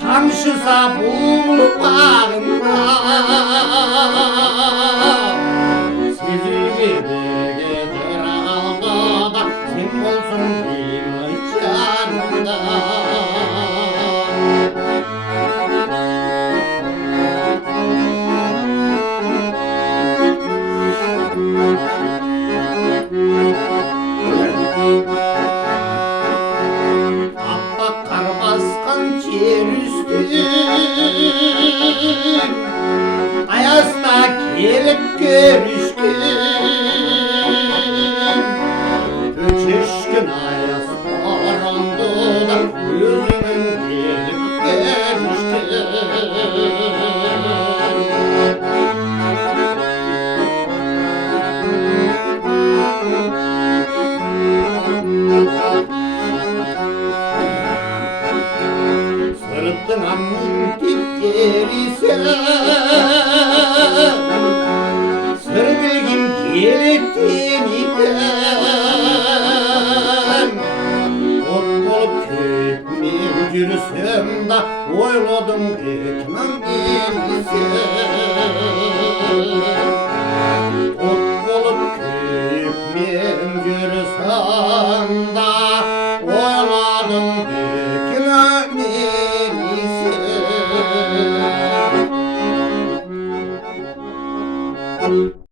тамшыса бұлбұл бағында сезілмеді жыралғыда сен болсың деймін жанымда. Аппақ қар басқан жер үстін аязда келіп көрішкен, үш күн аяз боранды да өзіңнен келіп көрішкен. Sırtına mintik gerisi sır bilgim gelettin iken, ot bolup ketmem жүрсем да ойладым кетмем емесен. Ot bolup ketmem жүрсем да